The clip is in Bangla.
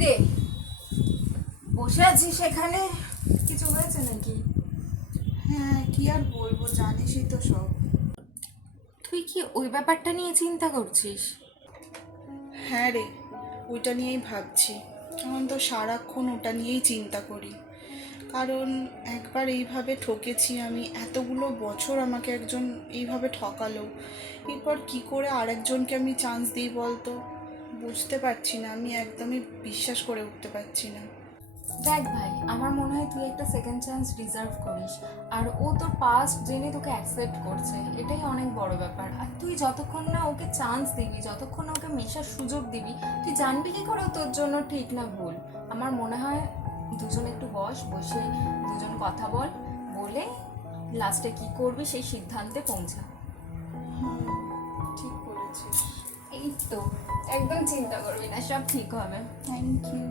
কিরে, বসে আছিস সেখানে? কিছু হয়েছে নাকি? হ্যাঁ, কি আর বলবো, জানিসই তো সব। তুই কি ওই ব্যাপারটা নিয়ে চিন্তা করছিস? হ্যাঁ রে, ওইটা নিয়েই ভাবছি। এখন তো সারাক্ষণ ওটা নিয়েই চিন্তা করি। কারণ একবার এইভাবে ঠকেছি আমি, এতগুলো বছর আমাকে একজন এইভাবে ঠকালো। এরপর কি করে আরেকজনকে আমি চান্স দিই বলতো? বুঝতে পারছি না, আমি একদমই বিশ্বাস করে উঠতে পারছি না। দেখ ভাই, আমার মনে হয় তুই একটা সেকেন্ড চান্স ডিজার্ভ করিস। আর ও তোর পাস্ট জেনে তোকে অ্যাকসেপ্ট করছে, এটাই অনেক বড় ব্যাপার। আর তুই যতক্ষণ না ওকে চান্স দিবি, যতক্ষণ না ওকে মেশার সুযোগ দিবি, তুই জানবি কি করে ও তোর জন্য ঠিক না ভুল? আমার মনে হয় দুজন একটু বসে দুজন কথা বলে লাস্টে কি করবি সেই সিদ্ধান্তে পৌঁছা। হুম, ঠিক বলেছিস। এই তো, একদম চিন্তা করবি না, সব ঠিক হবে। Thank you.